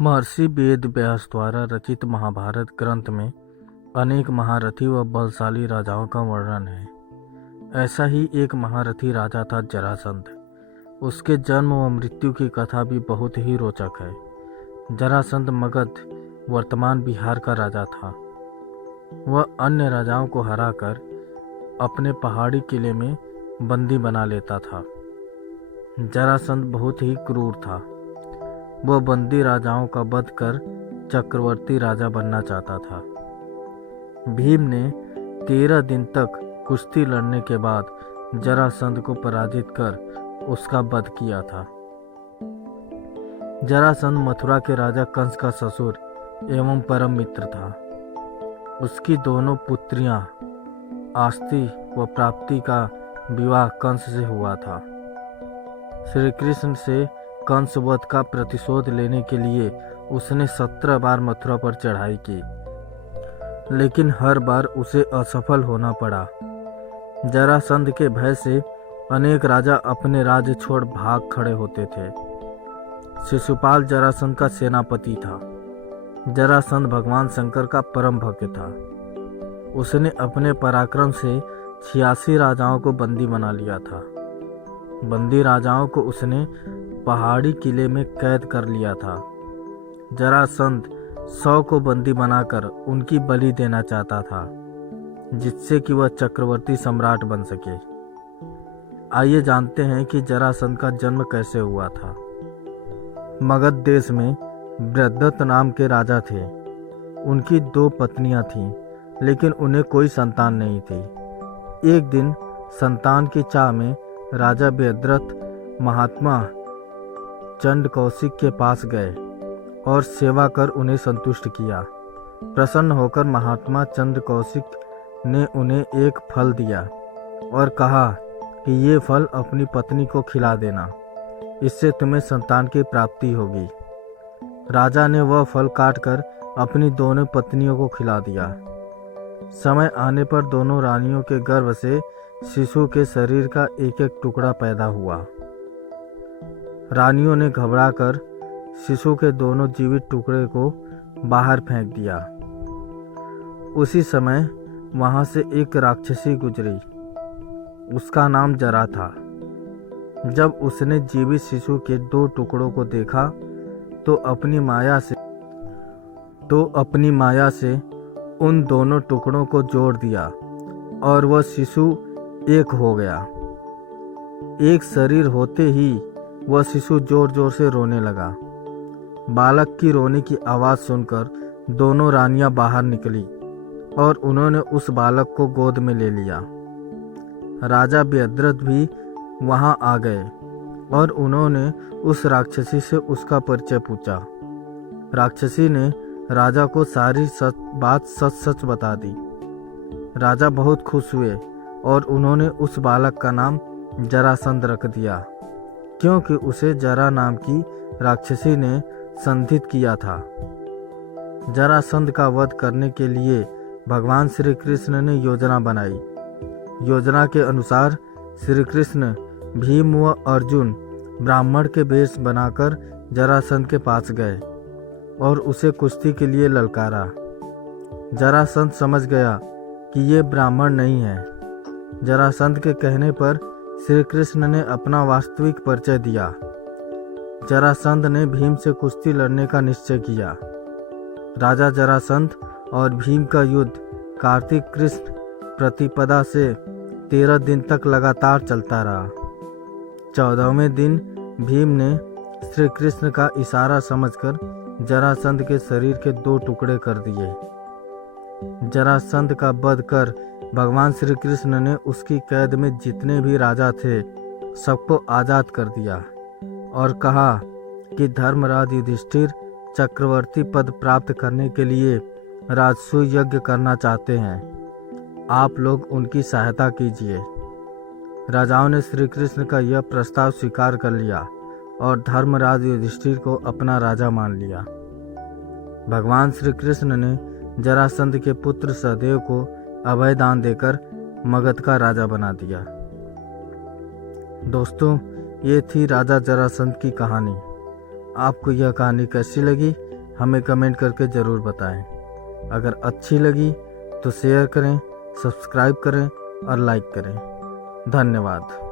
महर्षि वेद व्यास द्वारा रचित महाभारत ग्रंथ में अनेक महारथी व बलशाली राजाओं का वर्णन है। ऐसा ही एक महारथी राजा था जरासंध। उसके जन्म व मृत्यु की कथा भी बहुत ही रोचक है। जरासंध मगध वर्तमान बिहार का राजा था। वह अन्य राजाओं को हराकर अपने पहाड़ी किले में बंदी बना लेता था। जरासंध बहुत ही क्रूर था। वह बंदी राजाओं का वध कर चक्रवर्ती राजा बनना चाहता था। भीम ने 13 दिन तक कुश्ती लड़ने के बाद जरासंध को पराजित कर उसका वध किया था। जरासंध मथुरा के राजा कंस का ससुर एवं परम मित्र था। उसकी दोनों पुत्रियां आस्ती व प्राप्ति का विवाह कंस से हुआ था। श्री कृष्ण से कंस वध का प्रतिशोध लेने के लिए उसने 17 बार मथुरा पर चढ़ाई की, लेकिन हर बार उसे असफल होना पड़ा। जरासंध के भय से अनेक राजा अपने राज्य छोड़ भाग खड़े होते थे। शिशुपाल जरासंध का सेनापति था। जरासंध भगवान शंकर का परम भक्त था। उसने अपने पराक्रम से 86 राजाओं को बंदी बना लिया था। बंदी राजाओं को उसने पहाड़ी किले में कैद कर लिया था। जरासंध 100 को बंदी बनाकर उनकी बलि देना चाहता था, जिससे कि वह चक्रवर्ती सम्राट बन सके। आइए जानते हैं कि जरासंध का जन्म कैसे हुआ था। मगध देश में बृहद्रथ नाम के राजा थे। उनकी 2 पत्नियां थीं, लेकिन उन्हें कोई संतान नहीं थी। एक दिन संतान की चाह में राजा बृहद्रथ महात्मा चंड कौशिक के पास गए और सेवा कर उन्हें संतुष्ट किया। प्रसन्न होकर महात्मा चंद कौशिक ने उन्हें एक फल दिया और कहा कि ये फल अपनी पत्नी को खिला देना, इससे तुम्हें संतान की प्राप्ति होगी। राजा ने वह फल काटकर अपनी दोनों पत्नियों को खिला दिया। समय आने पर दोनों रानियों के गर्भ से शिशु के शरीर का एक एक टुकड़ा पैदा हुआ। रानियों ने घबराकर शिशु के दोनों जीवित टुकड़े को बाहर फेंक दिया। उसी समय वहां से एक राक्षसी गुजरी। उसका नाम जरा था। जब उसने जीवित शिशु के 2 टुकड़ों को देखा तो अपनी माया से उन दोनों टुकड़ों को जोड़ दिया और वह शिशु एक हो गया। एक शरीर होते ही वह शिशु जोर जोर से रोने लगा। बालक की रोने की आवाज़ सुनकर दोनों रानियां बाहर निकली और उन्होंने उस बालक को गोद में ले लिया। राजा बृहद्रथ भी वहां आ गए और उन्होंने उस राक्षसी से उसका परिचय पूछा। राक्षसी ने राजा को सारी बात सच सच बता दी। राजा बहुत खुश हुए और उन्होंने उस बालक का नाम जरासंध रख दिया, क्योंकि उसे जरा नाम की राक्षसी ने संधित किया था। जरासंध का वध करने के लिए भगवान श्री कृष्ण ने योजना बनाई। योजना के अनुसार श्री कृष्ण, भीम व अर्जुन ब्राह्मण के वेश बनाकर जरासंध के पास गए और उसे कुश्ती के लिए ललकारा। जरासंध समझ गया कि ये ब्राह्मण नहीं है। जरासंध के कहने पर श्री कृष्ण ने अपना वास्तविक परिचय दिया। जरासंध ने भीम से कुश्ती लड़ने का निश्चय किया। राजा जरासंध और भीम का युद्ध कार्तिक कृष्ण प्रतिपदा से 13 दिन तक लगातार चलता रहा। 14वें दिन भीम ने श्री कृष्ण का इशारा समझकर जरासंध के शरीर के 2 टुकड़े कर दिए। जरासंध का वध कर भगवान श्री कृष्ण ने उसकी कैद में जितने भी राजा थे सबको आज़ाद कर दिया और कहा कि धर्मराज युधिष्ठिर चक्रवर्ती पद प्राप्त करने के लिए राजसूय यज्ञ करना चाहते हैं। आप लोग उनकी सहायता कीजिए। राजाओं ने श्री कृष्ण का यह प्रस्ताव स्वीकार कर लिया और धर्मराज युधिष्ठिर को अपना राजा मान लिया। भगवान श्री कृष्ण ने जरासंध के पुत्र सहदेव को अभय दान देकर मगध का राजा बना दिया। दोस्तों, ये थी राजा जरासंध की कहानी। आपको यह कहानी कैसी लगी हमें कमेंट करके ज़रूर बताएं। अगर अच्छी लगी तो शेयर करें, सब्सक्राइब करें और लाइक करें। धन्यवाद।